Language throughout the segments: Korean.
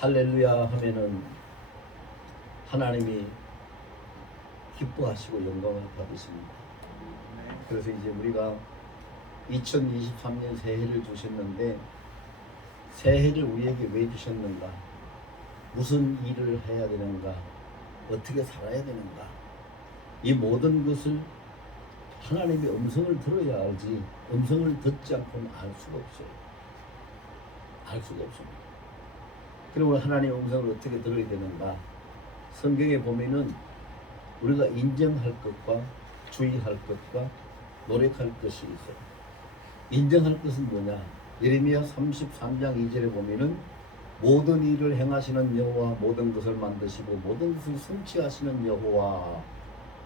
할렐루야 하면은 하나님이 기뻐하시고 영광을 받으십니다. 그래서 이제 우리가 2023년 새해를 주셨는데 새해를 우리에게 왜 주셨는가? 무슨 일을 해야 되는가? 어떻게 살아야 되는가? 이 모든 것을 하나님의 음성을 들어야 알지 음성을 듣지 않고는 알 수가 없어요. 알 수가 없습니다. 그러면 하나님의 음성을 어떻게 들어야 되는가? 성경에 보면은 우리가 인정할 것과 주의할 것과 노력할 것이 있어요. 인정할 것은 뭐냐? 예레미야 33장 2절에 보면은 모든 일을 행하시는 여호와, 모든 것을 만드시고 모든 것을 성취하시는 여호와,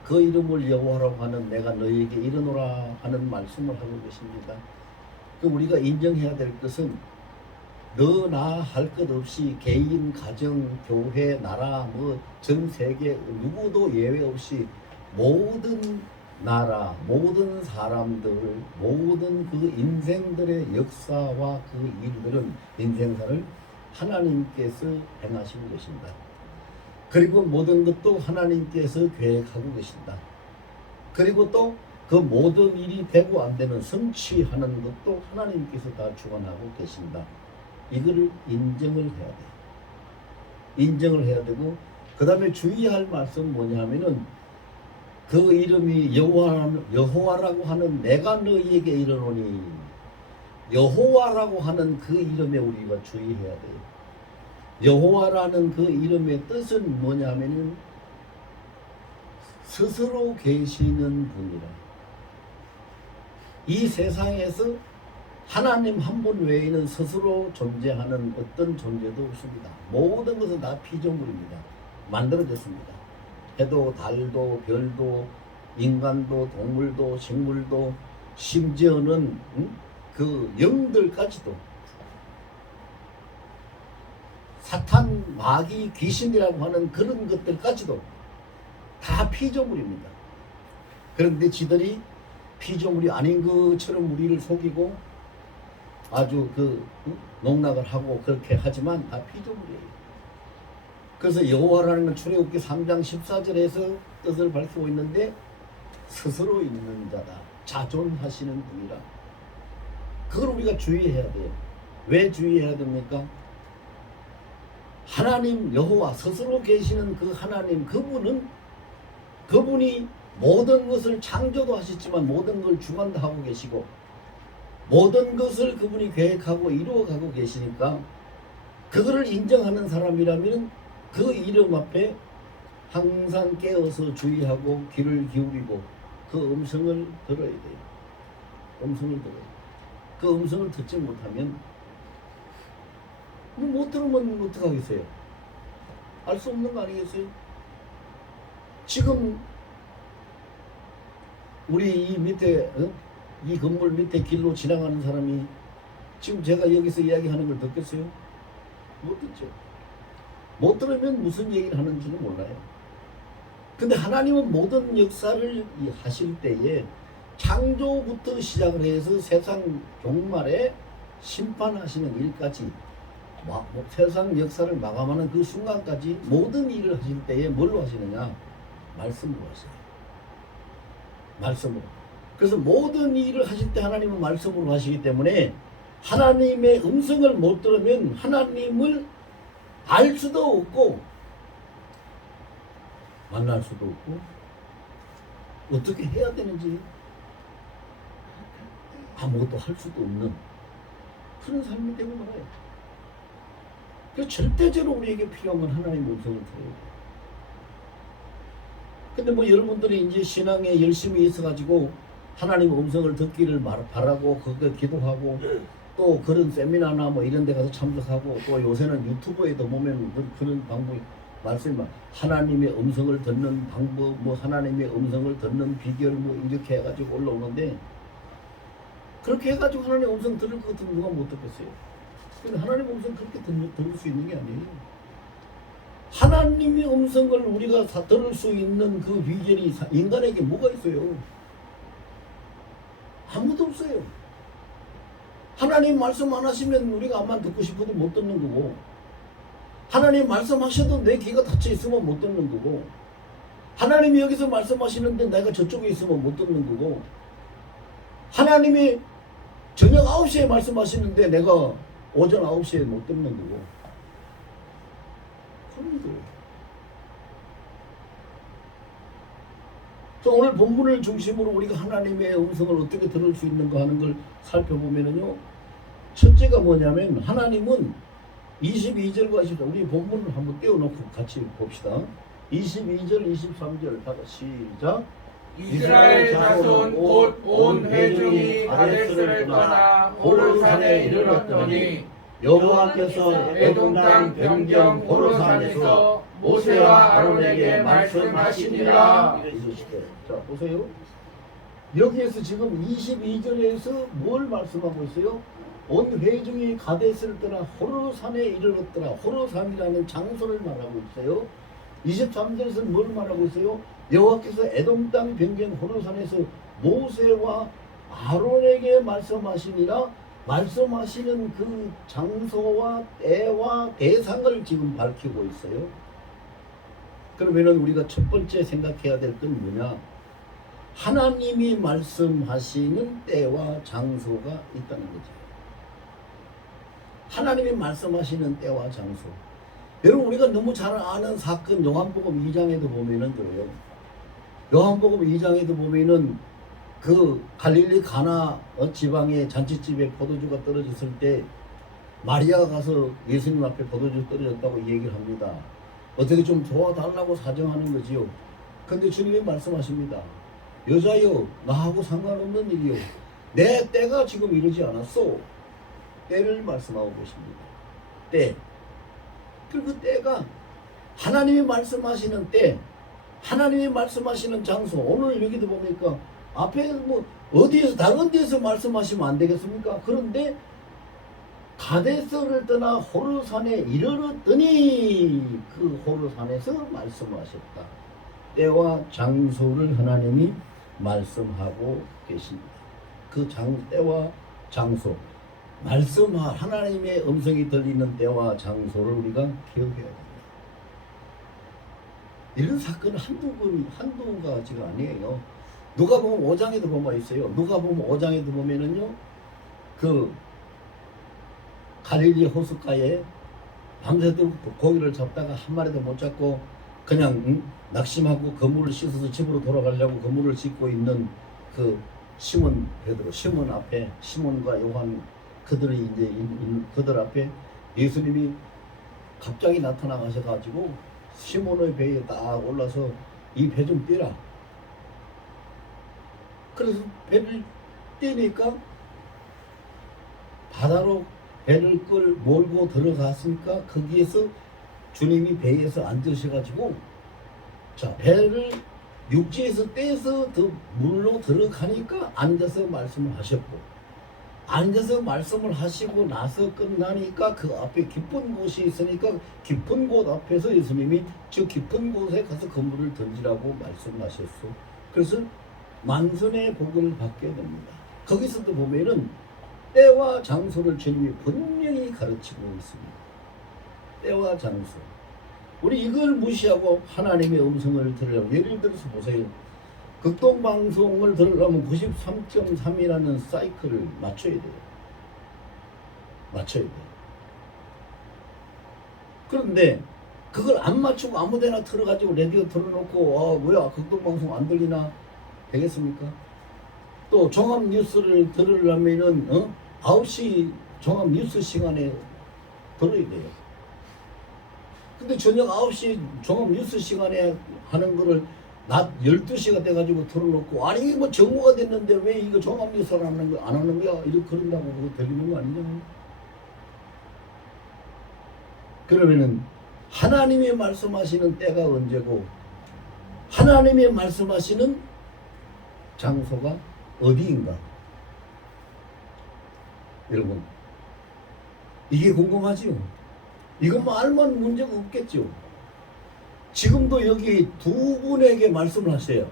그 이름을 여호와라고 하는 내가 너희에게 이르노라 하는 말씀을 하고 계십니다. 그 우리가 인정해야 될 것은 너 나 할 것 없이 개인, 가정, 교회, 나라, 전 세계 누구도 예외 없이 모든 나라, 모든 사람들, 모든 그 인생들의 역사와 그 일들은 인생사를 하나님께서 행하시고 계신다. 그리고 모든 것도 하나님께서 계획하고 계신다. 그리고 또 그 모든 일이 되고 안 되는 성취하는 것도 하나님께서 다 주관하고 계신다. 이거를 인정을 해야 돼. 인정을 해야 되고, 그 다음에 주의할 말씀은 뭐냐 하면은 그 이름이 여호와라고 하는 내가 너희에게 이르노니, 여호와라고 하는 그 이름에 우리가 주의해야 돼요. 여호와라는 그 이름의 뜻은 뭐냐 하면은 스스로 계시는 분이라. 이 세상에서 하나님 한 분 외에는 스스로 존재하는 어떤 존재도 없습니다. 모든 것은 다 피조물입니다. 만들어졌습니다. 해도 달도 별도 인간도 동물도 식물도 심지어는 그 영들까지도 사탄, 마귀, 귀신이라고 하는 그런 것들까지도 다 피조물입니다. 그런데 지들이 피조물이 아닌 것처럼 우리를 속이고 아주 농락을 하고 그렇게 하지만 다 피조물이에요. 그래서 여호와라는 건 출애굽기 3장 14절에서 뜻을 밝히고 있는데 스스로 있는 자다. 자존하시는 분이라. 그걸 우리가 주의해야 돼요. 왜 주의해야 됩니까? 하나님 여호와 스스로 계시는 그 하나님 그분이 모든 것을 창조도 하셨지만 모든 걸 주관도 하고 계시고 모든 것을 그분이 계획하고 이루어가고 계시니까 그거를 인정하는 사람이라면 그 이름 앞에 항상 깨어서 주의하고 귀를 기울이고 그 음성을 들어야 돼요. 음성을 들어야 돼요. 그 음성을 듣지 못하면 못 들으면 어떡하겠어요? 알 수 없는 거 아니겠어요? 지금 우리 이 밑에 이 건물 밑에 길로 지나가는 사람이 지금 제가 여기서 이야기하는 걸 듣겠어요? 못 듣죠. 못 들으면 무슨 얘기를 하는지는 몰라요. 근데 하나님은 모든 역사를 하실 때에 창조부터 시작을 해서 세상 종말에 심판하시는 일까지 세상 역사를 마감하는 그 순간까지 모든 일을 하실 때에 뭘로 하시느냐? 말씀으로 하세요. 말씀으로. 그래서 모든 일을 하실 때 하나님은 말씀으로 하시기 때문에 하나님의 음성을 못 들으면 하나님을 알 수도 없고 만날 수도 없고 어떻게 해야 되는지 아무것도 할 수도 없는 그런 삶이 되고 말아요. 그래서 절대적으로 우리에게 필요한 건 하나님의 음성을 들어야 돼요. 근데 뭐 여러분들이 이제 신앙에 열심히 있어가지고 하나님의 음성을 듣기를 바라고 그거 기도하고 또 그런 세미나나 뭐 이런 데 가서 참석하고 또 요새는 유튜브에도 보면 그런 방법이 말씀이 하나님의 음성을 듣는 방법 뭐 하나님의 음성을 듣는 비결 뭐 이렇게 해가지고 올라오는데 그렇게 해가지고 하나님의 음성 들을 것 같으면 누가 못 듣겠어요? 근데 하나님의 음성 그렇게 들을 수 있는 게 아니에요. 하나님의 음성을 우리가 들을 수 있는 그 비결이 인간에게 뭐가 있어요? 아무도 없어요. 하나님 말씀 안 하시면 우리가 암만 듣고 싶어도 못 듣는 거고 하나님 말씀하셔도 내 귀가 닫혀 있으면 못 듣는 거고, 하나님이 여기서 말씀하시는데 내가 저쪽에 있으면 못 듣는 거고, 하나님이 저녁 9시에 말씀하시는데 내가 오전 9시에 못 듣는 거고, 그런 거예요. 오늘 본문을 중심으로 우리가 하나님의 음성을 어떻게 들을 수 있는가 하는 걸 살펴보면요, 첫째가 뭐냐면, 하나님은 22절과 23절, 우리 본문을 한번 떼어놓고 같이 봅시다. 22절, 23절, 다 시작. 이스라엘 자손 곧 온 회중이 가데스를 떠나 호르산에 이르렀더니 여호와께서 에돔 땅 변경 호르산에서 모세와 아론에게 말씀하시니라. 자, 보세요. 여기에서 지금 22절에서 뭘 말씀하고 있어요? 온 회중이 가데스를 떠나 호르산에 이르렀더라. 호르산이라는 장소를 말하고 있어요. 23절에서는 뭘 말하고 있어요? 여호와께서 에돔 땅 변경 호르산에서 모세와 아론에게 말씀하시니라. 말씀하시는 그 장소와 때와 대상을 지금 밝히고 있어요. 그러면은 우리가 첫 번째 생각해야 될 건 뭐냐? 하나님이 말씀하시는 때와 장소가 있다는 거죠. 하나님이 말씀하시는 때와 장소. 여러분, 우리가 너무 잘 아는 사건, 요한복음 2장에도 보면은 그래요. 요한복음 2장에도 보면은 그 갈릴리 가나 지방의 잔치집에 포도주가 떨어졌을 때 마리아가 가서 예수님 앞에 포도주 떨어졌다고 얘기를 합니다. 어떻게 좀 도와달라고 사정하는 거지요. 근데 주님이 말씀하십니다. 여자여, 나하고 상관없는 일이요. 내 때가 지금 이르지 않았소. 때를 말씀하고 계십니다. 때. 그리고 그 때가 하나님이 말씀하시는 때, 하나님이 말씀하시는 장소. 오늘 여기도 보니까 앞에 뭐 어디에서 다른 데서 말씀하시면 안 되겠습니까? 그런데 가데스를 떠나 호르산에 이르렀더니 그 호르산에서 말씀하셨다. 때와 장소를 하나님이 말씀하고 계십니다. 그 때와 장소, 하나님의 음성이 들리는 때와 장소를 우리가 기억해야 됩니다. 이런 사건은 한두 가지가 아니에요. 누가복음 5장에도 보면 있어요. 누가복음 5장에도 보면은요, 그 갈릴리 호숫가에 밤새도록 고기를 잡다가 한 마리도 못 잡고 그냥 낙심하고 그물을 씻어서 집으로 돌아가려고 그물을 씻고 있는 그 시몬 베드로, 시몬 앞에 시몬과 요한, 그들이 이제 그들 앞에 예수님이 갑자기 나타나 가셔가지고 시몬의 배에 딱 올라서 이 배 좀 떼라. 그래서 배를 떼니까 바다로 배를 몰고 들어갔으니까 거기에서 주님이 배에서 앉으셔가지고, 자, 배를 육지에서 떼서 더 물로 들어가니까 앉아서 말씀을 하셨고, 앉아서 말씀을 하시고 나서 끝나니까 그 앞에 깊은 곳이 있으니까 깊은 곳 앞에서 예수님이 저 깊은 곳에 가서 그물을 던지라고 말씀하셨어. 그래서 만선의 복을 받게 됩니다. 거기서도 보면은 때와 장소를 주님이 분명히 가르치고 있습니다. 때와 장소. 우리 이걸 무시하고 하나님의 음성을 들으려면, 예를 들어서 보세요. 극동방송을 들으려면 93.3이라는 사이클을 맞춰야 돼요. 맞춰야 돼요. 그런데 그걸 안 맞추고 아무데나 틀어가지고 라디오 틀어놓고 뭐야 극동방송 안 들리나 되겠습니까? 또 종합뉴스를 들으려면은 9시 종합뉴스 시간에 들어야 돼요. 근데 저녁 9시 종합뉴스 시간에 하는 거를 낮 12시가 돼가지고 틀어놓고, 아니 이게 뭐 정오가 됐는데 왜 이거 종합뉴스를 안 하는 거야? 이렇게 그런다고 그거 들리는 거 아니잖아요. 그러면은 하나님이 말씀하시는 때가 언제고 하나님이 말씀하시는 장소가 어디인가? 여러분, 이게 궁금하지요? 이것만 알면 문제가 없겠죠. 지금도 여기 두 분에게 말씀을 하세요.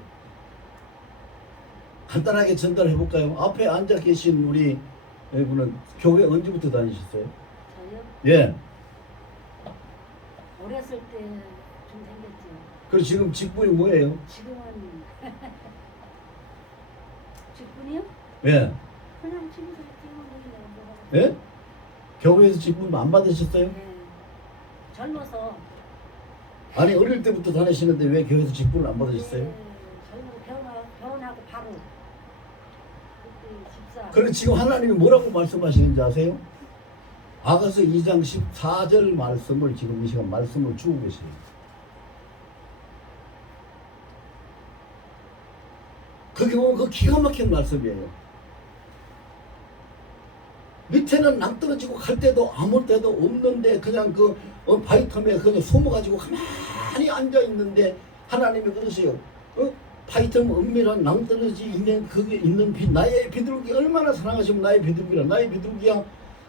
간단하게 전달해 볼까요? 앞에 앉아 계신 우리 분은 교회 언제부터 다니셨어요? 저요? 예. 어렸을 때 좀 생겼지. 그리고 지금 직분이 뭐예요? 지금은 직분이요? 예. 그냥 집에서 뛰는 거예요. 예? 교회에서 직분 안 받으셨어요? 네. 젊어서 아니 어릴 때부터 다니시는데 왜 교회에서 직분을 안 받으셨어요? 네, 젊어서 결혼하고 바로 그때 집사. 그리고 지금 하나님이 뭐라고 말씀하시는지 아세요? 아가서 2장 14절 말씀을 지금 이 시간 말씀을 주고 계세요. 거기 보면 그 기가 막힌 말씀이에요. 밑에는 낭떠러지고 갈 때도 아무 때도 없는데 그냥 그 바위텀에 그냥 숨어가지고 가만히 앉아있는데 하나님이 그러세요. 바위텀 은밀한 낭떠러지 있는 그게 있는 나의 비둘기 얼마나 사랑하시면 나의 비둘기라 나의 비둘기야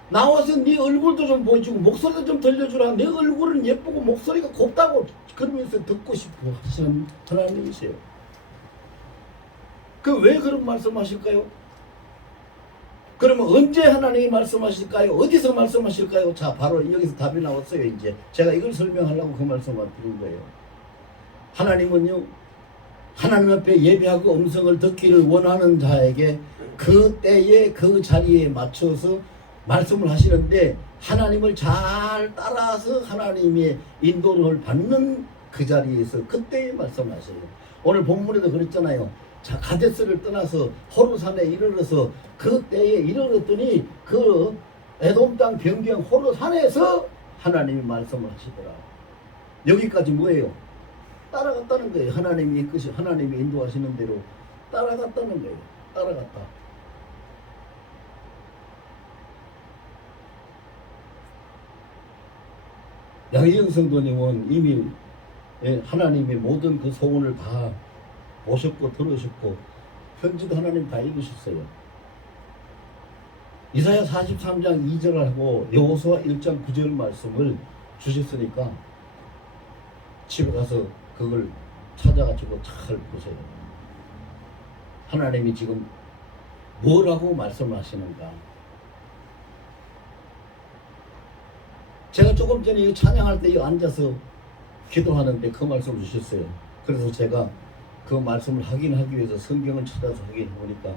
나와서 네 얼굴도 좀 보여주고 목소리도 좀 들려주라 내 얼굴은 예쁘고 목소리가 곱다고 그러면서 듣고 싶어 하시는 하나님이세요. 그 왜 그런 말씀하실까요? 그러면 언제 하나님이 말씀하실까요? 어디서 말씀하실까요? 자, 바로 여기서 답이 나왔어요. 이제 제가 이걸 설명하려고 그 말씀을 드린 거예요. 하나님은요, 하나님 앞에 예배하고 음성을 듣기를 원하는 자에게 그 때에 그 자리에 맞춰서 말씀을 하시는데 하나님을 잘 따라서 하나님의 인도를 받는 그 자리에서 그때에 말씀하셔요. 오늘 본문에도 그랬잖아요. 자, 가데스를 떠나서 호르산에 이르러서 그 때에 이르렀더니 그 에돔 땅 변경 호르산에서 하나님이 말씀을 하시더라. 여기까지 뭐예요? 따라갔다는 거예요. 하나님이 이끄시 하나님이 인도하시는 대로 따라갔다는 거예요. 따라갔다. 양희영 성도님은 이미 하나님의 모든 그 소원을 다 보셨고 들으셨고 편지도 하나님 다 읽으셨어요. 이사야 43장 2절하고 여호수아 1장 9절 말씀을 주셨으니까 집에 가서 그걸 찾아가지고 잘 보세요. 하나님이 지금 뭐라고 말씀하시는가. 제가 조금 전에 찬양할 때 앉아서 기도하는데 그 말씀을 주셨어요. 그래서 제가 그 말씀을 확인하기 위해서 성경을 찾아서 확인해 보니까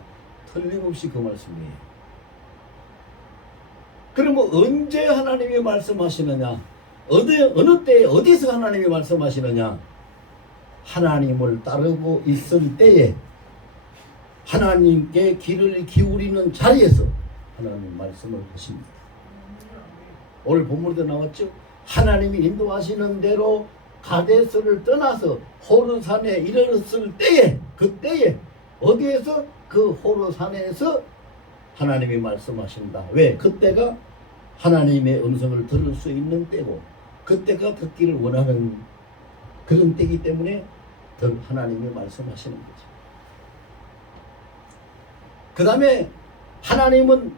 틀림없이 그 말씀이에요. 그러면 언제 하나님이 말씀하시느냐? 어느 때에 어디서 하나님이 말씀하시느냐? 하나님을 따르고 있을 때에 하나님께 귀를 기울이는 자리에서 하나님 말씀을 하십니다. 오늘 본문에도 나왔죠? 하나님이 인도하시는 대로 가데스를 떠나서 호르산에 이르렀을 때에 그때에 어디에서 그 호르산에서 하나님이 말씀하신다. 왜? 그때가 하나님의 음성을 들을 수 있는 때고 그때가 듣기를 원하는 그런 때이기 때문에 하나님이 말씀하시는 거죠. 그 다음에 하나님은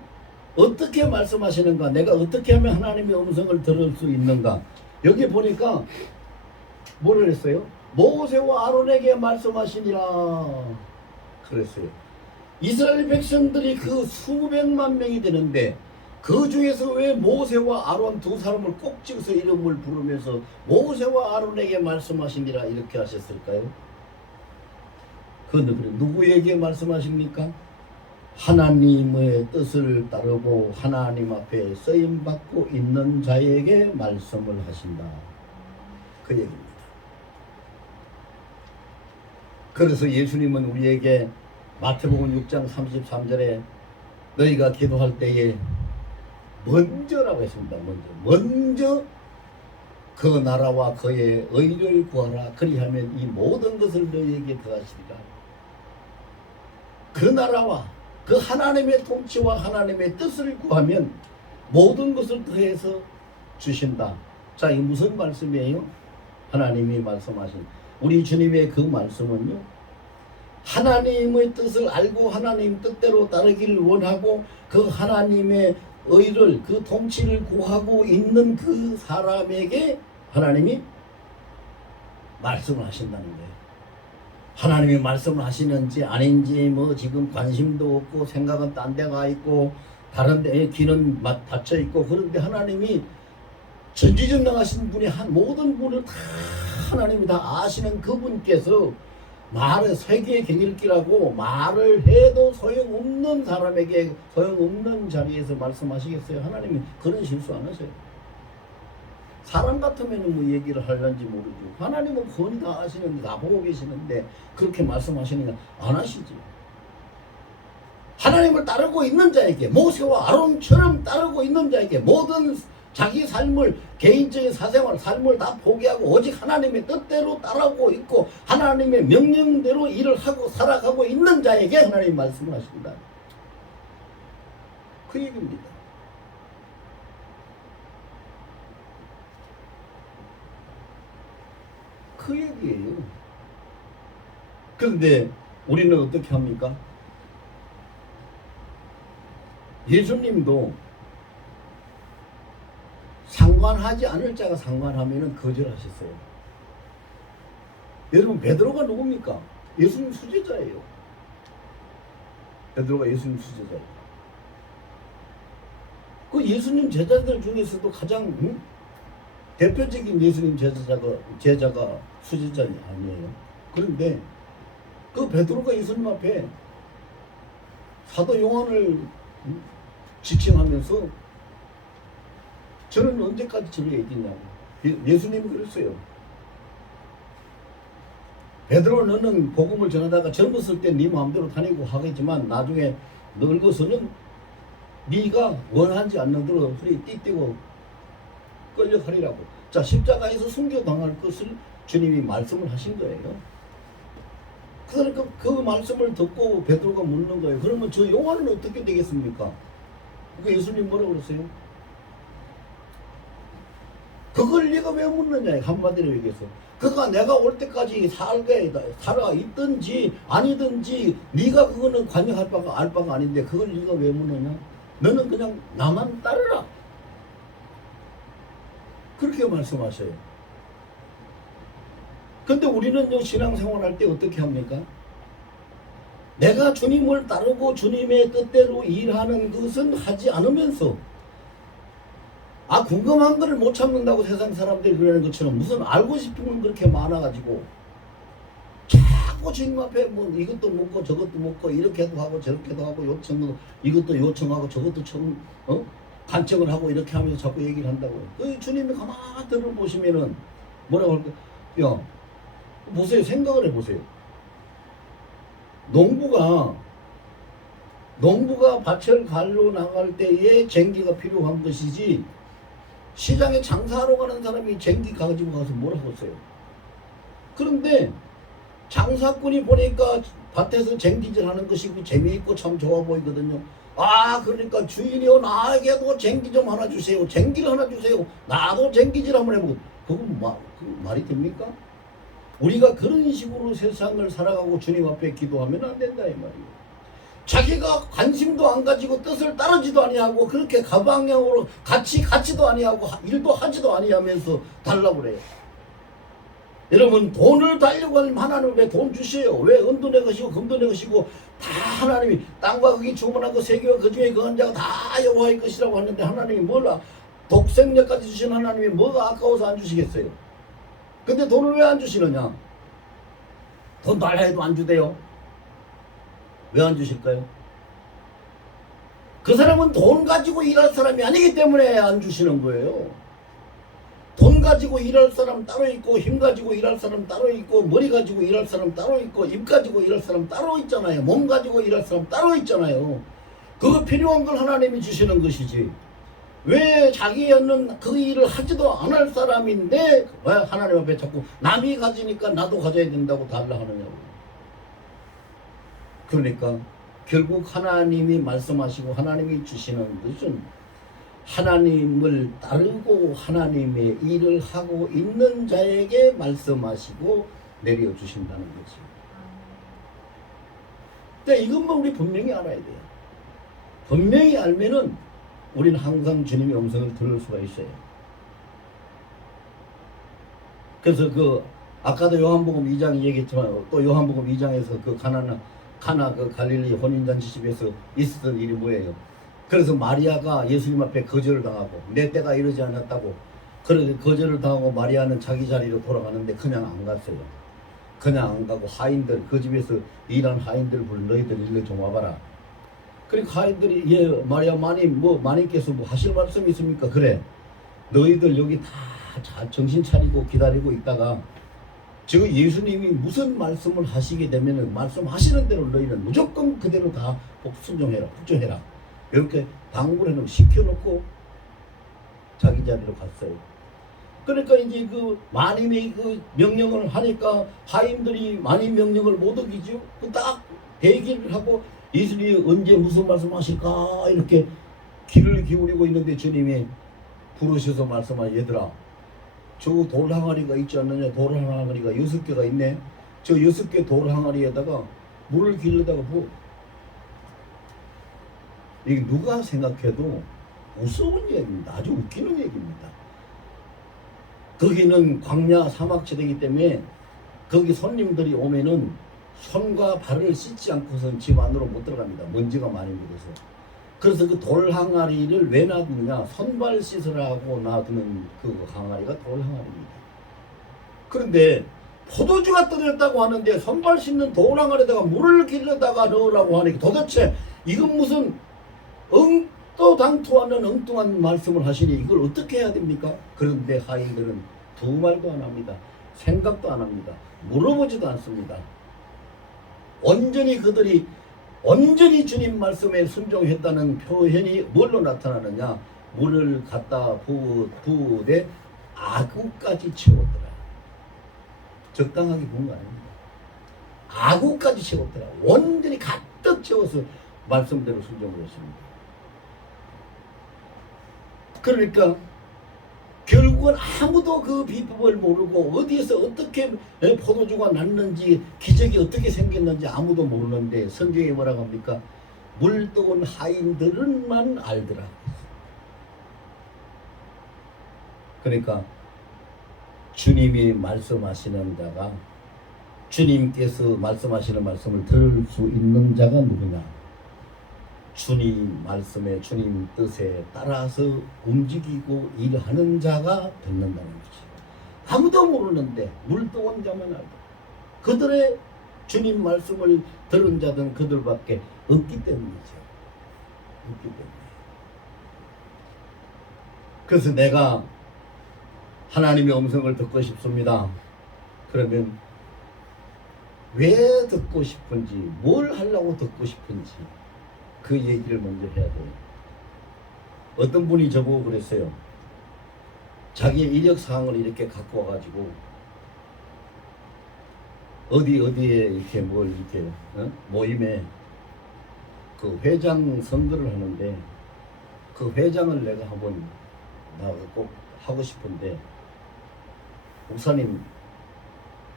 어떻게 말씀하시는가? 내가 어떻게 하면 하나님의 음성을 들을 수 있는가? 여기 보니까 뭐를 했어요? 모세와 아론에게 말씀하시니라 그랬어요. 이스라엘 백성들이 그 수백만 명이 되는데 그 중에서 왜 모세와 아론 두 사람을 꼭 찍어서 이름을 부르면서 모세와 아론에게 말씀하시니라 이렇게 하셨을까요? 그건 누구에게 말씀하십니까? 하나님의 뜻을 따르고 하나님 앞에 쓰임받고 있는 자에게 말씀을 하신다. 그 얘기입니다. 그래서 예수님은 우리에게 마태복음 6장 33절에 너희가 기도할 때에 먼저라고 했습니다. 먼저 그 나라와 그의 의를 구하라. 그리하면 이 모든 것을 너희에게 더하시리라. 그 나라와 그 하나님의 통치와 하나님의 뜻을 구하면 모든 것을 더해서 주신다. 자, 이게 무슨 말씀이에요? 하나님이 말씀하신 우리 주님의 그 말씀은요, 하나님의 뜻을 알고 하나님 뜻대로 따르기를 원하고 그 하나님의 의를 그 통치를 구하고 있는 그 사람에게 하나님이 말씀을 하신다는 거예요. 하나님이 말씀을 하시는지 아닌지 뭐 지금 관심도 없고 생각은 딴 데 가 있고 다른 데에 귀는 닫혀 있고 그런데 하나님이 전지전능하신 분이 한 모든 분을 다 하나님이 다 아시는 그분께서 말을 세계의 경일기라고 말을 해도 소용없는 사람에게 소용없는 자리에서 말씀하시겠어요? 하나님이 그런 실수 안 하세요. 사람 같으면 뭐 얘기를 하려는지 모르죠. 하나님은 권히 다 아시는데 다 보고 계시는데 그렇게 말씀하시느냐 안 하시지. 하나님을 따르고 있는 자에게 모세와 아론처럼 따르고 있는 자에게 모든 자기 삶을 개인적인 사생활 삶을 다 포기하고 오직 하나님의 뜻대로 따르고 있고 하나님의 명령대로 일을 하고 살아가고 있는 자에게 하나님 말씀을 하신다. 그 얘기입니다. 그 얘기예요. 그런데 우리는 어떻게 합니까? 예수님도 상관하지 않을 자가 상관하면 거절하셨어요. 여러분 베드로가 누굽니까? 예수님 수제자예요. 베드로가 예수님 수제자예요. 그 예수님 제자들 중에서도 가장 대표적인 예수님 제자가 수제자 아니에요. 그런데 그 베드로가 예수님 앞에 사도 요한을 지칭하면서 저는 언제까지 저를 얘기냐고. 예수님이 그랬어요. 베드로 너는 복음을 전하다가 젊었을 때 네 마음대로 다니고 하겠지만 나중에 늙어서는 네가 원하지 않는 대로 허리 띠띠고 끌려가리라고. 자, 십자가에서 순교당할 것을 주님이 말씀을 하신 거예요. 그러니까 그 말씀을 듣고 베드로가 묻는 거예요. 그러면 저 요한은 어떻게 되겠습니까? 그 예수님 뭐라고 그랬어요? 그걸 네가 왜 묻느냐 한마디로 얘기해서 그가 내가 올 때까지 살아 있든지 아니든지 네가 그거는 관여할 바가 알 바가 아닌데 그걸 네가 왜 묻느냐? 너는 그냥 나만 따르라. 그렇게 말씀하셔요. 근데 우리는 신앙생활 할 때 어떻게 합니까? 내가 주님을 따르고 주님의 뜻대로 일하는 것은 하지 않으면서 궁금한 거를 못 참는다고 세상 사람들이 그러는 것처럼 무슨 알고 싶은 건 그렇게 많아가지고 자꾸 주님 앞에 뭐 이것도 묻고 저것도 묻고 이렇게도 하고 저렇게도 하고 요청도 이것도 요청하고 저것도 간청을 하고 이렇게 하면서 자꾸 얘기를 한다고요. 그 주님이 가만히 들어보시면은 뭐라고 할까? 야 보세요. 생각을 해보세요. 농부가 밭을 갈러 나갈 때에 쟁기가 필요한 것이지 시장에 장사하러 가는 사람이 쟁기 가지고 가서 뭘 하겠어요. 그런데 장사꾼이 보니까 밭에서 쟁기질 하는 것이 재미있고 참 좋아 보이거든요. 그러니까 주인이요 나에게도 쟁기 좀 하나 주세요. 쟁기를 하나 주세요. 나도 쟁기질 한번 해보고. 그건 말이 됩니까? 우리가 그런 식으로 세상을 살아가고 주님 앞에 기도하면 안 된다 이 말이에요. 자기가 관심도 안 가지고 뜻을 따르지도 아니하고 그렇게 가방향으로 같이도 아니하고 일도 하지도 아니하면서 달라고 그래요. 여러분 돈을 달려고 하면 하나님 왜 돈 주셔요? 왜 은도 내 것이고 금도 내 것이고 다 하나님이 땅과 거기 주문한 거 세계와 그 중에 그 한 자가 다 여호와의 것이라고 하는데 하나님이 몰라 독생력까지 주신 하나님이 뭐가 아까워서 안 주시겠어요? 근데 돈을 왜 안 주시느냐? 돈 달라 해도 안 주대요. 왜 안 주실까요? 그 사람은 돈 가지고 일할 사람이 아니기 때문에 안 주시는 거예요. 돈 가지고 일할 사람 따로 있고 힘 가지고 일할 사람 따로 있고 머리 가지고 일할 사람 따로 있고 입 가지고 일할 사람 따로 있잖아요. 몸 가지고 일할 사람 따로 있잖아요. 그거 필요한 걸 하나님이 주시는 것이지 왜 자기는 그 일을 하지도 않을 사람인데 왜 하나님 앞에 자꾸 남이 가지니까 나도 가져야 된다고 달라 하느냐고. 그러니까 결국 하나님이 말씀하시고 하나님이 주시는 것은 하나님을 따르고 하나님의 일을 하고 있는 자에게 말씀하시고 내려주신다는 거지. 근데 이것만 우리 분명히 알아야 돼요. 분명히 알면은 우리는 항상 주님의 음성을 들을 수가 있어요. 그래서 아까도 요한복음 2장 얘기했지만 또 요한복음 2장에서 가나 그 갈릴리 혼인잔치 집에서 있었던 일이 뭐예요? 그래서 마리아가 예수님 앞에 거절을 당하고 내 때가 이르지 않았다고 그래 거절을 당하고 마리아는 자기 자리로 돌아가는데 그냥 안 갔어요. 그냥 안 가고 하인들 그 집에서 일한 하인들 불러 너희들 일로 좀 와봐라. 그러니까 하인들이 예 마리아 마님께서 뭐 하실 말씀 있습니까? 그래 너희들 여기 다 정신 차리고 기다리고 있다가 지금 예수님이 무슨 말씀을 하시게 되면은 말씀하시는 대로 너희는 무조건 그대로 다 순종해라 복종해라 이렇게 당부를 해놓고 시켜놓고 자기 자리로 갔어요. 그러니까 이제 그 마님의 그 명령을 하니까 하인들이 마님 명령을 못 어기죠. 딱 대기를 하고 예수님이 언제 무슨 말씀하실까 이렇게 귀를 기울이고 있는데 주님이 부르셔서 말씀하시 얘들아 저 돌 항아리가 있지 않느냐. 돌 항아리가 6개가 있네. 저 6개 돌 항아리에다가 물을 길러다가 부어. 이게 누가 생각해도 무서운 얘기입니다. 아주 웃기는 얘기입니다. 거기는 광야 사막지대이기 때문에 거기 손님들이 오면은 손과 발을 씻지 않고선 집 안으로 못 들어갑니다. 먼지가 많이 묻어서. 그래서 그 돌 항아리를 왜 놔두느냐. 손발 씻으라고 놔두는 그 항아리가 돌 항아리입니다. 그런데 포도주가 떨어졌다고 하는데 손발 씻는 돌 항아리에다가 물을 길러다가 넣으라고 하니까 도대체 이건 무슨 엉또당토하는 엉뚱한 말씀을 하시니 이걸 어떻게 해야 됩니까? 그런데 하인들은 두 말도 안 합니다. 생각도 안 합니다. 물어보지도 않습니다. 온전히 주님 말씀에 순종했다는 표현이 뭘로 나타나느냐. 물을 갖다 부으되 아구까지 채웠더라. 적당하게 본 거 아닙니다. 아구까지 채웠더라. 온전히 가득 채워서 말씀대로 순종을 했습니다. 그러니까 결국은 아무도 그 비법을 모르고 어디에서 어떻게 포도주가 났는지 기적이 어떻게 생겼는지 아무도 모르는데 성경에 뭐라고 합니까? 물 떠온 하인들은만 알더라. 그러니까 주님이 말씀하시는 자가 주님께서 말씀하시는 말씀을 들을 수 있는 자가 누구냐? 주님 말씀에 주님 뜻에 따라서 움직이고 일하는 자가 듣는다는 거지. 아무도 모르는데 물 떠온 자만 알고 그들의 주님 말씀을 들은 자는 그들밖에 없기 때문이죠. 없기 때문에. 그래서 내가 하나님의 음성을 듣고 싶습니다. 그러면 왜 듣고 싶은지, 뭘 하려고 듣고 싶은지 그 얘기를 먼저 해야 돼요. 어떤 분이 저보고 그랬어요. 자기의 이력사항을 이렇게 갖고 와가지고 어디에 이렇게 뭘 이렇게 모임에 그 회장 선거를 하는데 그 회장을 내가 한번 꼭 하고 싶은데 목사님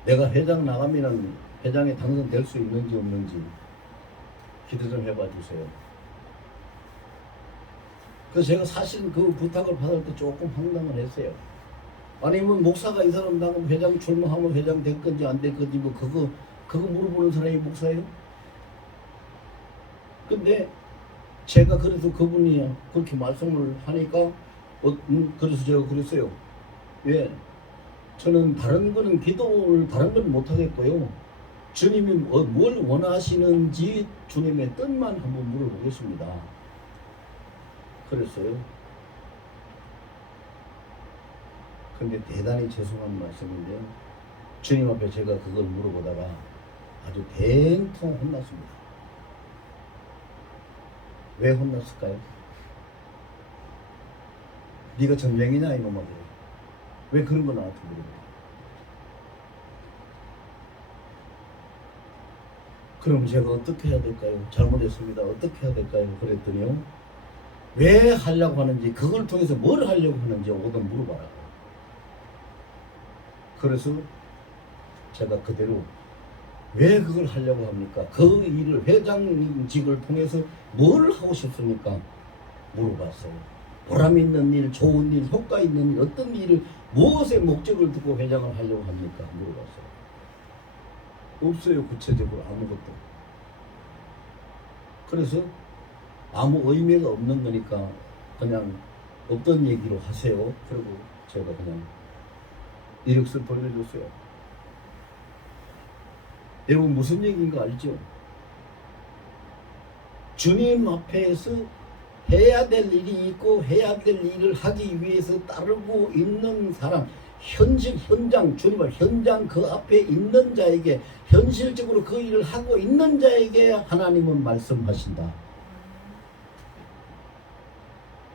내가 회장 나가면은 회장에 당선될 수 있는지 없는지 기도 좀 해봐 주세요. 그래서 제가 사실 그 부탁을 받을 때 조금 황당을 했어요. 아니면 목사가 이 사람 나가면 회장 출마하면 회장 될 건지 안 될 건지 뭐 그거 물어보는 사람이 목사예요? 근데 제가 그래서 그분이 그렇게 말씀을 하니까 그래서 제가 그랬어요. 왜? 저는 다른 거는 기도를 다른 건 못 하겠고요. 주님이 뭘 원하시는지 주님의 뜻만 한번 물어보겠습니다. 그랬어요. 근데 대단히 죄송한 말씀인데요. 주님 앞에 제가 그걸 물어보다가 아주 대통 혼났습니다. 왜 혼났을까요? 네가 전쟁이냐 이놈아. 왜 그런 거 나한테 물어봐. 그럼 제가 어떻게 해야 될까요? 잘못했습니다. 어떻게 해야 될까요? 그랬더니요. 왜 하려고 하는지 그걸 통해서 뭘 하려고 하는지 오든 물어봐라. 그래서 제가 그대로 왜 그걸 하려고 합니까? 그 일을 회장직을 통해서 뭘 하고 싶습니까? 물어봤어요. 보람 있는 일, 좋은 일, 효과 있는 일, 어떤 일을 무엇의 목적을 두고 회장을 하려고 합니까? 물어봤어요. 없어요. 구체적으로 아무것도. 그래서 아무 의미가 없는 거니까 그냥 없던 얘기로 하세요. 그리고 제가 그냥 이력서 돌려줬어요. 여러분 무슨 얘기인가 알죠? 주님 앞에서 해야 될 일이 있고 해야 될 일을 하기 위해서 따르고 있는 사람, 현장, 주님을 현장 그 앞에 있는 자에게, 현실적으로 그 일을 하고 있는 자에게 하나님은 말씀하신다.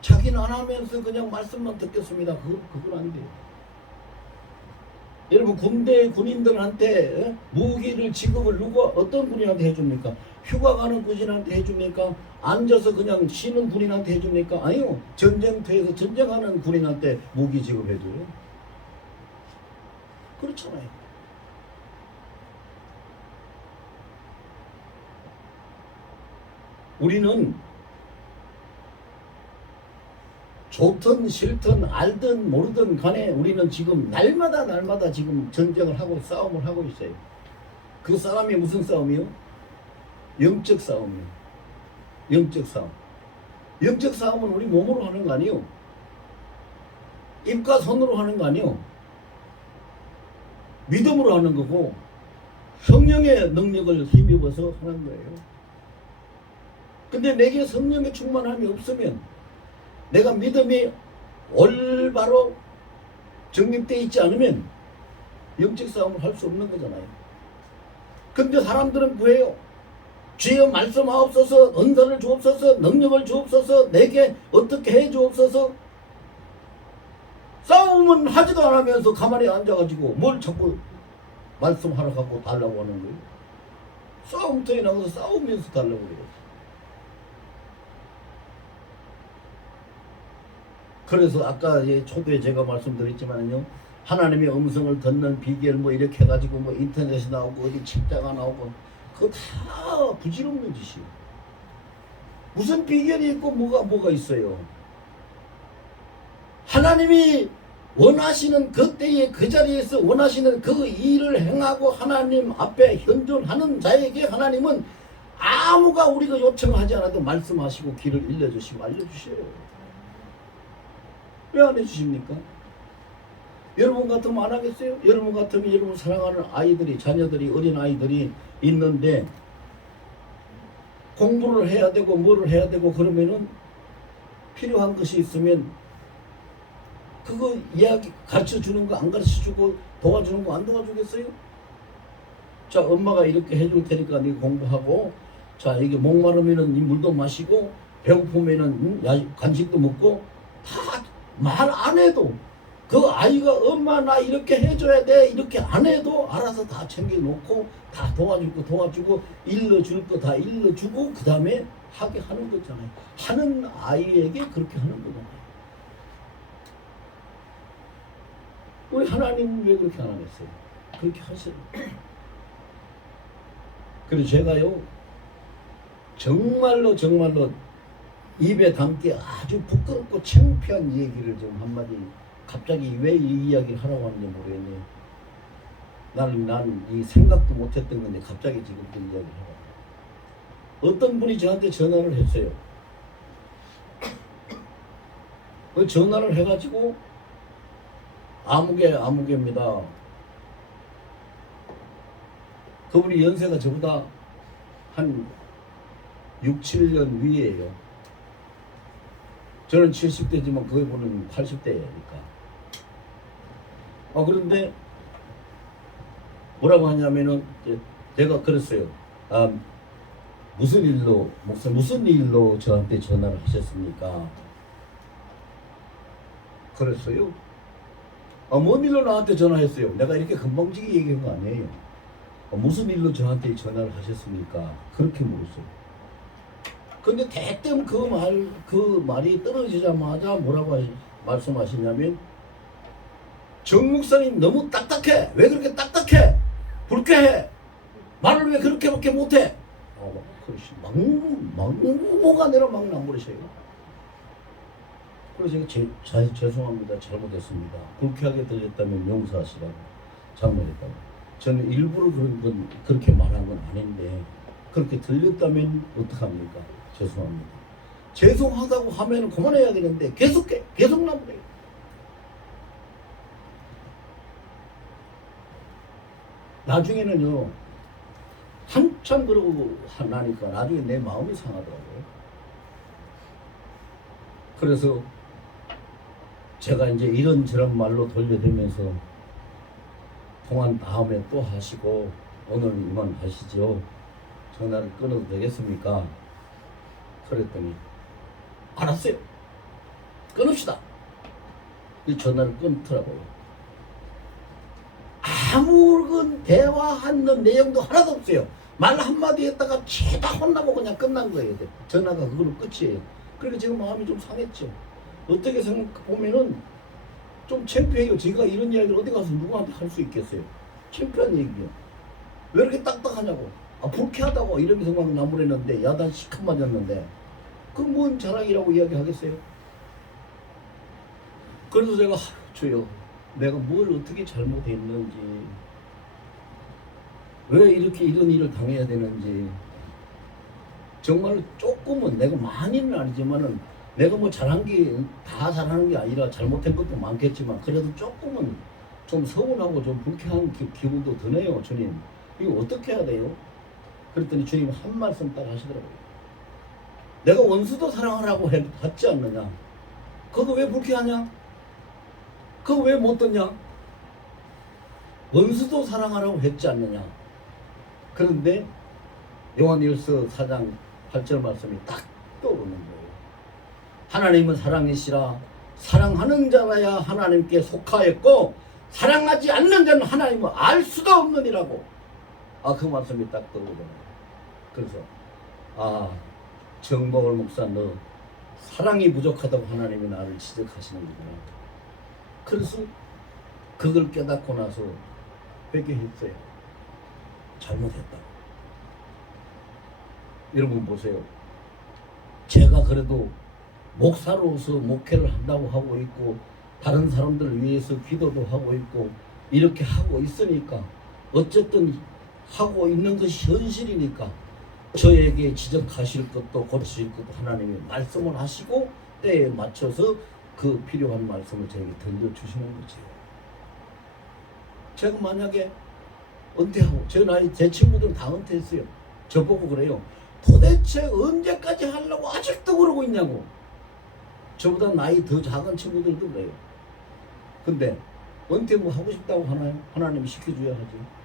자기는 안 하면서 그냥 말씀만 듣겠습니다. 그건 안 돼요. 여러분 군대 군인들한테 무기를 지급을 누가 어떤 군인한테 해줍니까? 휴가 가는 군인한테 해줍니까? 앉아서 그냥 쉬는 군인한테 해줍니까? 아니요. 전쟁터에서 전쟁하는 군인한테 무기 지급해줘요. 그렇잖아요. 우리는 좋든 싫든 알든 모르든 간에 우리는 지금 날마다 지금 전쟁을 하고 싸움을 하고 있어요. 그 싸움이 무슨 싸움이요? 영적 싸움이요. 영적 싸움. 영적 싸움은 우리 몸으로 하는 거 아니요. 입과 손으로 하는 거 아니요. 믿음으로 하는 거고 성령의 능력을 힘입어서 하는 거예요. 근데 내게 성령의 충만함이 없으면, 내가 믿음이 올바로 정립되어 있지 않으면 영적 싸움을 할 수 없는 거잖아요. 근데 사람들은 구해요. 주여 말씀하옵소서, 은사를 주옵소서, 능력을 주옵소서, 내게 어떻게 해 주옵소서. 싸움은 하지도 않으면서 가만히 앉아가지고 뭘 자꾸 말씀하라고 달라고 하는 거예요. 싸움터에 나가서 싸우면서 달라고 그래요. 그래서 아까 초두에 제가 말씀드렸지만요, 하나님의 음성을 듣는 비결 뭐 이렇게 해가지고 뭐 인터넷에 나오고 어디 책자가 나오고 그거 다 부질없는 짓이에요. 무슨 비결이 있고 뭐가 있어요. 하나님이 원하시는 그때에 그 자리에서 원하시는 그 일을 행하고 하나님 앞에 현존하는 자에게 하나님은 아무가 우리가 요청하지 않아도 말씀하시고 길을 일러주시고 알려주셔요. 왜 안 해주십니까? 여러분 같으면 안 하겠어요? 여러분 같으면 여러분 사랑하는 아이들이, 자녀들이, 어린 아이들이 있는데 공부를 해야 되고 뭐를 해야 되고 그러면은 필요한 것이 있으면 그거 이야기 가르쳐 주는 거 안 가르쳐 주고 도와주는 거 안 도와주겠어요? 자, 엄마가 이렇게 해줄 테니까 네 공부하고, 자, 이게 목마르면은 이 물도 마시고, 배고프면은 간식도 먹고, 다 말 안 해도 그 아이가 엄마 나 이렇게 해줘야 돼 이렇게 안 해도 알아서 다 챙겨놓고 다 도와줄 거 도와주고 일러줄 거 다 일러주고 그 다음에 하게 하는 거잖아요. 하는 아이에게 그렇게 하는 거잖아요. 우리 하나님은 왜 그렇게 안 하겠어요? 그렇게 하세요. 그래서 제가요 정말로 입에 담기 아주 부끄럽고 창피한 얘기를 좀 한마디, 갑자기 왜 이 이야기를 하라고 하는지 모르겠네요. 난 이 생각도 못했던 건데 갑자기 지금 그 이야기를 하라고. 어떤 분이 저한테 전화를 했어요. 그 전화를 해가지고 아무개입니다. 그분이 연세가 저보다 한 6, 7년 위에요. 저는 70대지만 그분은 80대니까. 그런데 뭐라고 하냐면은 제가 그랬어요. 무슨 일로 저한테 전화를 하셨습니까? 그랬어요. 뭔 일로 나한테 전화했어요? 내가 이렇게 금방지게 얘기한 거 아니에요. 무슨 일로 저한테 전화를 하셨습니까? 그렇게 물었어요. 근데 대뜸 그 말이 떨어지자마자 뭐라고 말씀하시냐면, 정 목사님 너무 딱딱해. 왜 그렇게 딱딱해? 불쾌해. 말을 왜 그렇게밖에 못해? 막무가 내려 막 나무르셔요. 그래서 제가 죄송합니다. 잘못했습니다. 불쾌하게 들렸다면 용서하시라고. 잘못했다고. 저는 일부러 그렇게 말한 건 아닌데 그렇게 들렸다면 어떡합니까? 죄송합니다. 죄송하다고 하면 그만해야 되는데 계속 나무래요. 나중에는요, 한참 그러고 나니까 나중에 내 마음이 상하더라고요. 그래서 제가 이제 이런저런 말로 돌려대면서 통화 다음에 또 하시고 오늘 이만 하시죠. 전화를 끊어도 되겠습니까? 그랬더니 알았어요. 끊읍시다. 이 전화를 끊더라고요. 아무런 대화하는 내용도 하나도 없어요. 말 한마디 했다가 죄다 혼나고 그냥 끝난 거예요. 전화가 그걸로 끝이에요. 그러니까 지금 마음이 좀 상했죠. 어떻게 생각보면은 좀 창피해요. 제가 이런 이야기를 어디 가서 누구한테 할 수 있겠어요. 창피한 얘기요. 왜 이렇게 딱딱하냐고. 아, 불쾌하다고 이러면서 막 나무랬는데 야단 시큰 맞았는데 그 뭔 자랑이라고 이야기하겠어요? 그래서 제가 주여 내가 뭘 어떻게 잘못했는지 왜 이렇게 이런 일을 당해야 되는지 정말 조금은 내가 많이는 아니지만은 내가 뭐 잘한 게 다 잘하는 게 아니라 잘못한 것도 많겠지만 그래도 조금은 좀 서운하고 좀 불쾌한 기분도 드네요. 주님 이거 어떻게 해야 돼요? 그랬더니 주님 한 말씀 딱 하시더라고요. 내가 원수도 사랑하라고 했지 않느냐? 그거 왜 불쾌하냐? 그거 왜 못 듣냐? 원수도 사랑하라고 했지 않느냐? 그런데 요한일서 4장 8절 말씀이 딱 떠오르는 거예요. 하나님은 사랑이시라 사랑하는 자라야 하나님께 속하였고 사랑하지 않는 자는 하나님을 알 수도 없느니라고. 그 말씀이 딱 떠오르잖아요. 그래서 정복을 목사 너 사랑이 부족하다고 하나님이 나를 지적하시는구나. 그래서 그걸 깨닫고 나서 회개했어요. 잘못했다. 여러분 보세요. 제가 그래도 목사로서 목회를 한다고 하고 있고 다른 사람들을 위해서 기도도 하고 있고 이렇게 하고 있으니까 어쨌든 하고 있는 것이 현실이니까 저에게 지적하실 것도 고치실 것도 하나님이 말씀을 하시고 때에 맞춰서 그 필요한 말씀을 저에게 던져주시는 거죠. 제가 만약에 은퇴하고 제 친구들은 다 은퇴했어요. 저보고 그래요. 도대체 언제까지 하려고 아직도 그러고 있냐고. 저보다 나이 더 작은 친구들도 그래요. 근데 은퇴 뭐 하고 싶다고 하나요? 하나님이 시켜줘야 하죠.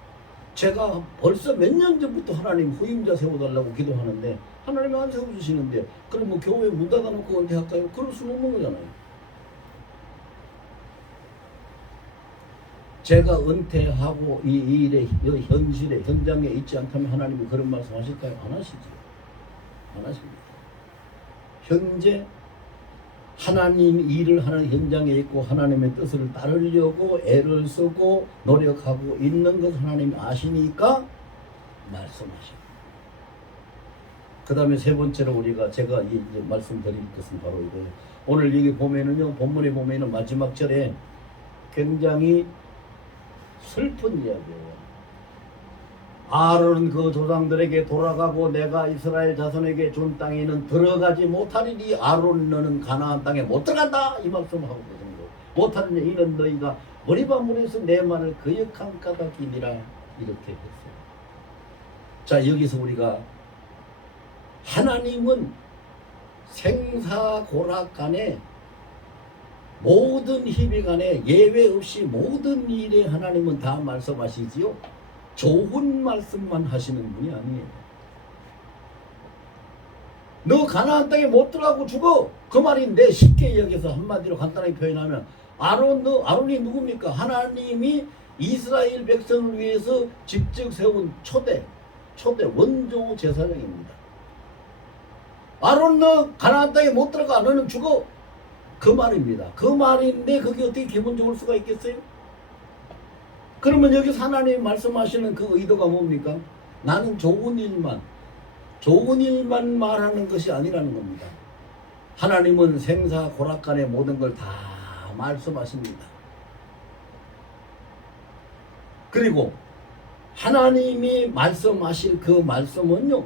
제가 벌써 몇 년 전부터 하나님 후임자 세워달라고 기도하는데 하나님이 안 세워주시는데 그럼 뭐 교회 문 닫아놓고 은퇴할까요? 그럴 수는 없는 거잖아요. 제가 은퇴하고 이 일에 현실에 현장에 있지 않다면 하나님이 그런 말씀 하실까요? 안 하시죠. 안 하십니다. 현재 하나님 일을 하는 현장에 있고 하나님의 뜻을 따르려고 애를 쓰고 노력하고 있는 것 하나님이 아시니까 말씀하십니다. 그 다음에 세 번째로 제가 이제 말씀드릴 것은 바로 이거예요. 오늘 여기 보면은요, 본문에 보면은 마지막 절에 굉장히 슬픈 이야기예요. 아론은 그 조상들에게 돌아가고 내가 이스라엘 자손에게 준 땅에는 들어가지 못하리니 아론 너는 가나안 땅에 못 들어간다 이 말씀하고 계신 거예요. 못하느냐 이는 너희가 머리반문에서 내 말을 거역한 까닭이니라 이렇게 했어요. 자 여기서 우리가 하나님은 생사고락간에 모든 희비간에 예외 없이 모든 일에 하나님은 다 말씀하시지요. 좋은 말씀만 하시는 분이 아니에요. 너 가나안 땅에 못 들어가고 죽어. 그 말인데 쉽게 이야기해서 한마디로 간단하게 표현하면 아론이 누굽니까? 하나님이 이스라엘 백성을 위해서 직접 세운 초대 원조 제사장입니다. 아론 너 가나안 땅에 못 들어가. 너는 죽어. 그 말입니다. 그 말인데 그게 어떻게 기분 좋을 수가 있겠어요? 그러면 여기서 하나님이 말씀하시는 그 의도가 뭡니까? 나는 좋은 일만 말하는 것이 아니라는 겁니다. 하나님은 생사고락간의 모든 걸 다 말씀하십니다. 그리고 하나님이 말씀하실 그 말씀은요,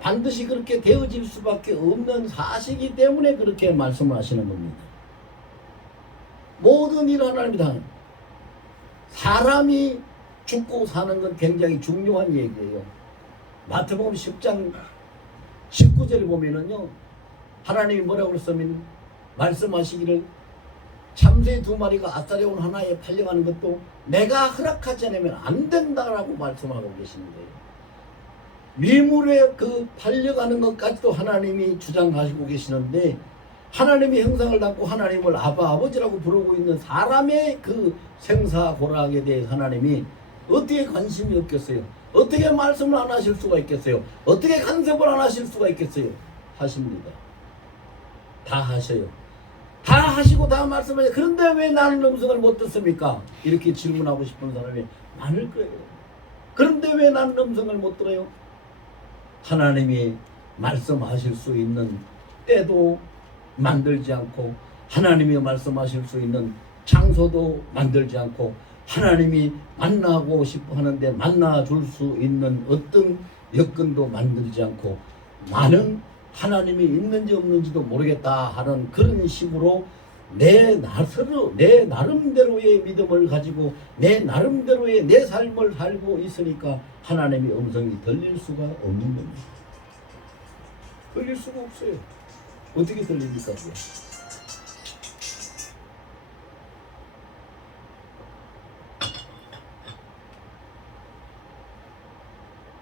반드시 그렇게 되어질 수밖에 없는 사실이기 때문에 그렇게 말씀을 하시는 겁니다. 모든 일을 하나님이 다 사람이 죽고 사는 건 굉장히 중요한 얘기예요. 마태복음 10장 19절에 보면은요, 하나님이 뭐라고 그랬으면 말씀하시기를 참새 2마리가 아사리온 하나에 팔려가는 것도 내가 허락하지 않으면 안 된다라고 말씀하고 계시는데요. 미물에 그 팔려가는 것까지도 하나님이 주장하시고 계시는데, 하나님의 형상을 담고 하나님을 아버지라고 부르고 있는 사람의 그 생사고락에 대해 하나님이 어떻게 관심이 없겠어요? 어떻게 말씀을 안 하실 수가 있겠어요? 어떻게 간섭을 안 하실 수가 있겠어요? 하십니다. 다 하셔요. 다 하시고 다 말씀하세요. 그런데 왜 나는 음성을 못 듣습니까? 이렇게 질문하고 싶은 사람이 많을 거예요. 그런데 왜 나는 음성을 못 들어요? 하나님이 말씀하실 수 있는 때도 만들지 않고, 하나님이 말씀하실 수 있는 장소도 만들지 않고, 하나님이 만나고 싶어 하는데 만나 줄 수 있는 어떤 여건도 만들지 않고, 나는 하나님이 있는지 없는지도 모르겠다 하는 그런 식으로 내 나름대로의 믿음을 가지고 내 나름대로의 내 삶을 살고 있으니까 하나님의 음성이 들릴 수가 없는 겁니다. 들릴 수가 없어요. 어떻게 들립니까? 그게?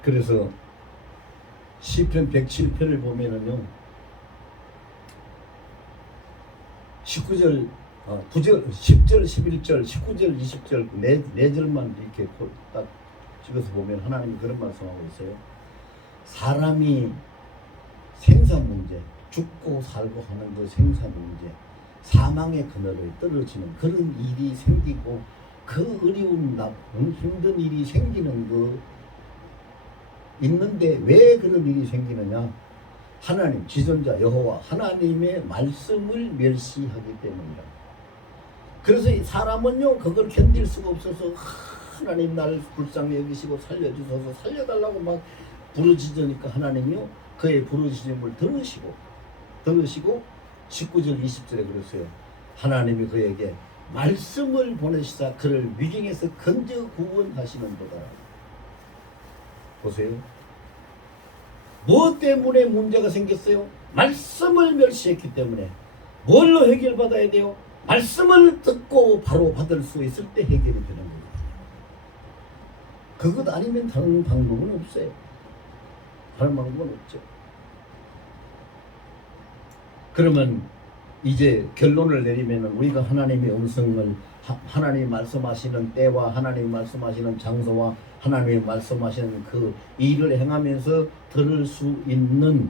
그래서 시편 107편을 보면은요, 19절, 9절, 10절, 11절, 19절, 20절 네 절만 이렇게 딱 찍어서 보면 하나님이 그런 말씀하고 있어요. 사람이 생사 문제, 죽고 살고 하는 그 생사 문제, 사망의 그늘에 떨어지는 그런 일이 생기고, 그 어려운 힘든 일이 생기는 그 있는데 왜 그런 일이 생기느냐? 하나님 지존자 여호와 하나님의 말씀을 멸시하기 때문이다. 그래서 사람은요 그걸 견딜 수가 없어서 하나님 나를 불쌍히 여기시고 살려주소서, 살려달라고 막 부르짖으니까 하나님이요 그의 부르짖음을 들으시고 19절 20절에 그랬어요. 하나님이 그에게 말씀을 보내시사 그를 위경에서 건져 구원하시는도다. 보세요. 무엇 때문에 문제가 생겼어요? 말씀을 멸시했기 때문에. 뭘로 해결받아야 돼요? 말씀을 듣고 바로 받을 수 있을 때 해결이 되는 거예요. 그것 아니면 다른 방법은 없어요. 다른 방법은 없죠. 그러면 이제 결론을 내리면 우리가 하나님의 음성을, 하나님이 말씀하시는 때와 하나님이 말씀하시는 장소와 하나님이 말씀하시는 그 일을 행하면서 들을 수 있는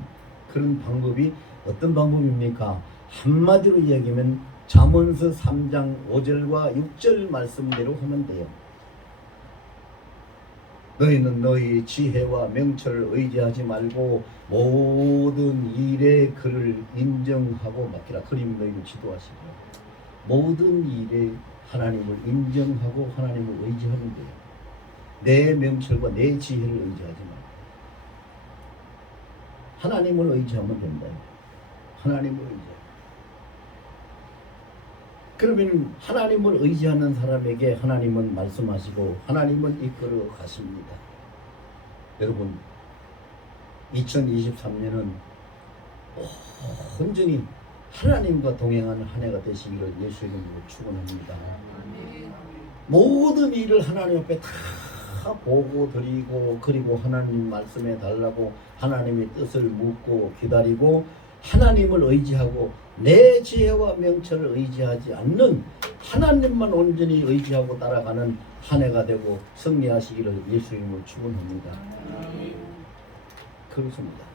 그런 방법이 어떤 방법입니까? 한마디로 이야기하면 잠언서 3장 5절과 6절 말씀대로 하면 돼요. 너희는 너희 지혜와 명철을 의지하지 말고 모든 일에 그를 인정하고 맡기라. 그림 너희를 지도하시고 모든 일에 하나님을 인정하고 하나님을 의지하면 돼요. 내 명철과 내 지혜를 의지하지 말고 하나님을 의지하면 된다. 하나님을 의지해. 그러면 하나님을 의지하는 사람에게 하나님은 말씀하시고 하나님은 이끌어 가십니다. 여러분 2023년은 온전히 하나님과 동행하는 한 해가 되시기를 예수의 이름으로 축원합니다. 모든 일을 하나님 앞에 다 보고 드리고, 그리고 하나님 말씀에 달라고 하나님의 뜻을 묻고 기다리고 하나님을 의지하고 내 지혜와 명철을 의지하지 않는 하나님만 온전히 의지하고 따라가는 한 해가 되고 승리하시기를 예수의 이름으로 축원합니다. 그렇습니다.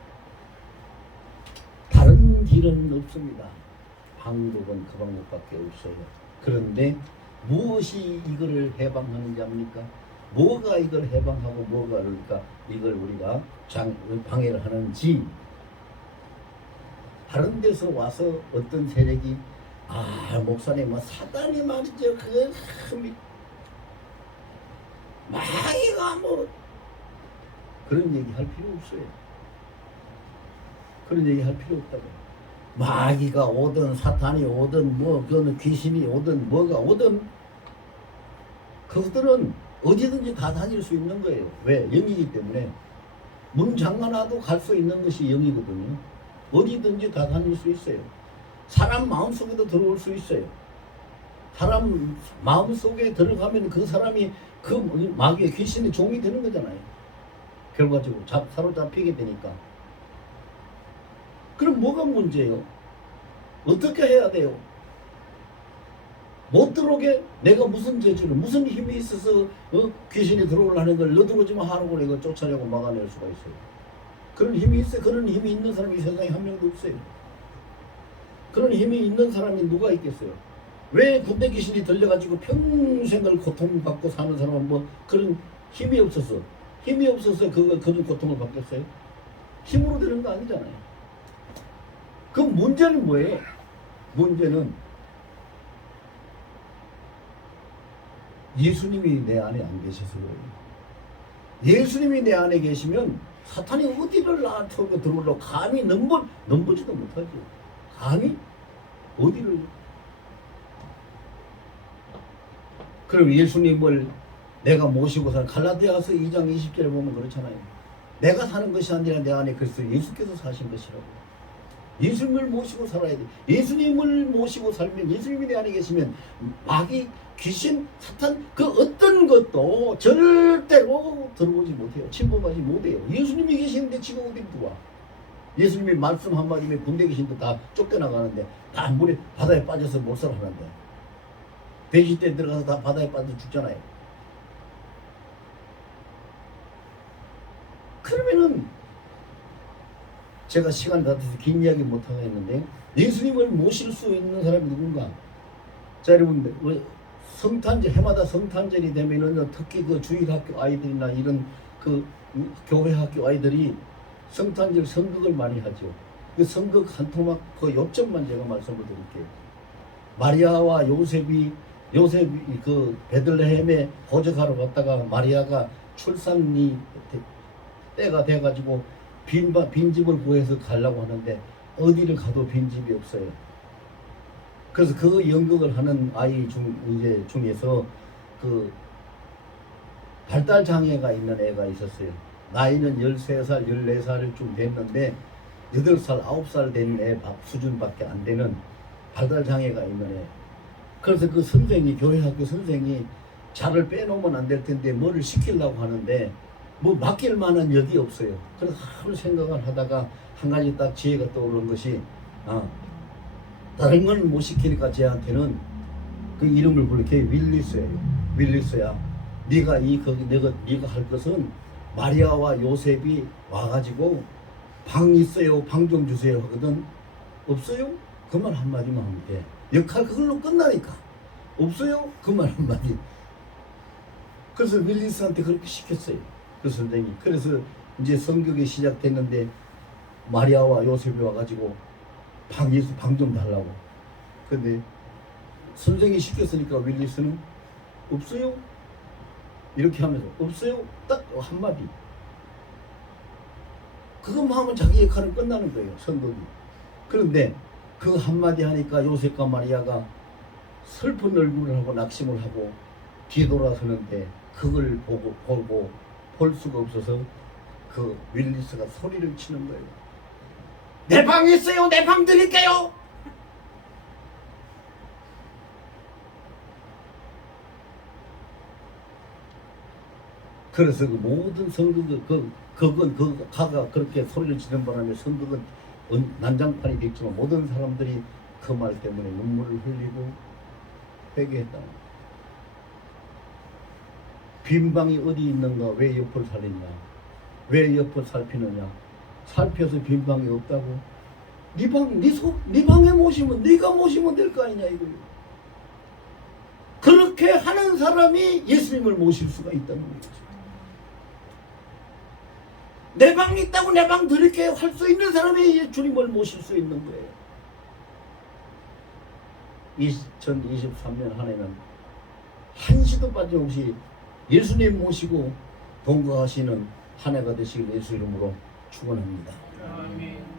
다른 길은 없습니다. 방법은 그 방법밖에 없어요. 그런데 무엇이 이거를 해방하는지 압니까? 뭐가 이걸 해방하고 뭐가 그러니까 이걸 우리가 방해를 하는지. 다른 데서 와서 어떤 세력이 목사님 뭐 사단이 말이죠 그 마귀가 뭐 그런 얘기 할 필요 없어요. 그런 얘기 할 필요 없다고. 마귀가 오든 사탄이 오든 뭐 그거는 귀신이 오든 뭐가 오든 그들은 어디든지 다 다닐 수 있는 거예요. 왜? 영이기 때문에. 문 잠가놔도 갈 수 있는 것이 영이거든요. 어디든지 다 다닐 수 있어요. 사람 마음속에도 들어올 수 있어요. 사람 마음속에 들어가면 그 사람이 그 마귀의 귀신의 종이 되는 거잖아요. 결과적으로 사로잡히게 되니까. 그럼 뭐가 문제예요? 어떻게 해야 돼요? 못 들어오게 내가 무슨 재주를 무슨 힘이 있어서 귀신이 들어오려는 걸 너 들어오지 마 하라고 내가 쫓아내고 막아낼 수가 있어요. 그런 힘이 있어요. 그런 힘이 있는 사람이 세상에 한 명도 없어요. 그런 힘이 있는 사람이 누가 있겠어요? 왜 군대 귀신이 들려가지고 평생을 고통받고 사는 사람은 뭐 그런 힘이 없어서 그런 고통을 받겠어요? 힘으로 되는 거 아니잖아요. 그 문제는 뭐예요? 문제는 예수님이 내 안에 안 계셔서 그래요. 예수님이 내 안에 계시면 사탄이 어디를 나한테 들어오려고 감히 넘보지도 못하죠. 감히 어디를. 그럼 예수님을 내가 모시고 사는 갈라디아서 2장 20절에 보면 그렇잖아요. 내가 사는 것이 아니라 내 안에 그리스도 예수께서 사신 것이라고. 예수님을 모시고 살아야 돼. 예수님을 모시고 살면, 예수님이 내 안에 계시면 마귀, 귀신, 사탄 그 어떤 것도 절대로 들어오지 못해요. 침범하지 못해요. 예수님이 계시는데 지금 어디 들어와? 예수님이 말씀 한마디면 군대 귀신도 다 쫓겨나가는데 다 물에 바다에 빠져서 못 살아하는데 돼지떼 들어가서 다 바다에 빠져 죽잖아요. 그러면은 제가 시간이 다 돼서 긴 이야기 못하고 했는데 예수님을 모실 수 있는 사람이 누군가? 자 여러분 성탄절 해마다 성탄절이 되면은 특히 그 주일학교 아이들이나 이런 그 교회 학교 아이들이 성탄절 성극을 많이 하죠. 그 성극 한 토막 그 요점만 제가 말씀을 드릴게요. 마리아와 요셉이 그 베들레헴에 호적하러 갔다가 마리아가 출산이 때가 돼가지고 빈집을 구해서 가려고 하는데 어디를 가도 빈집이 없어요. 그래서 그 연극을 하는 아이 중에서 그 발달 장애가 있는 애가 있었어요. 나이는 13살, 14살쯤 됐는데 8살, 9살 된 애 수준밖에 안 되는 발달 장애가 있는 애. 그래서 그 선생이 교회 학교 선생이 자를 빼놓으면 안 될 텐데 뭐를 시키려고 하는데 뭐 맡길 만한 역이 없어요. 그래서 하루 생각을 하다가 한 가지 딱 지혜가 떠오르는 것이 다른 건 못 시키니까 쟤한테는 그 이름을 불러. 걔 윌리스예요. 윌리스야. 네가 할 것은 마리아와 요셉이 와가지고 방 있어요. 방 좀 주세요 하거든. 없어요? 그 말 한마디만 하면 돼. 역할 그걸로 끝나니까. 없어요? 그 말 한마디. 그래서 윌리스한테 그렇게 시켰어요. 그 선생이. 그래서 이제 성격이 시작됐는데 마리아와 요셉이 와가지고 방 좀 달라고. 근데 선생이 시켰으니까 윌리스는 없어요? 이렇게 하면서 없어요? 딱 한마디. 그것만 하면 자기 역할은 끝나는 거예요. 선덕이. 그런데 그 한마디 하니까 요셉과 마리아가 슬픈 얼굴을 하고 낙심을 하고 뒤돌아서는데 그걸 보고 볼 수가 없어서 그 윌리스가 소리를 치는 거예요. 내 방 있어요. 내 방 드릴게요. 그래서 그 모든 성극은 가가 그렇게 소리를 지른 바람에 성극은 난장판이 됐지만 모든 사람들이 그 말 때문에 눈물을 흘리고 회개했다. 빈 방이 어디 있는가? 왜 옆을 살리냐? 왜 옆을 살피느냐? 살펴서 빈 방이 없다고? 네 방에 모시면 네가 모시면 될 거 아니냐 이거예요. 그렇게 하는 사람이 예수님을 모실 수가 있다는 거죠. 내 방 있다고 내 방 드릴게요 할 수 있는 사람이 주님을 모실 수 있는 거예요. 2023년 한 해는 한시도 빠짐없이 예수님 모시고 동거하시는 한 해가 되시길 예수 이름으로 축원합니다. 아멘.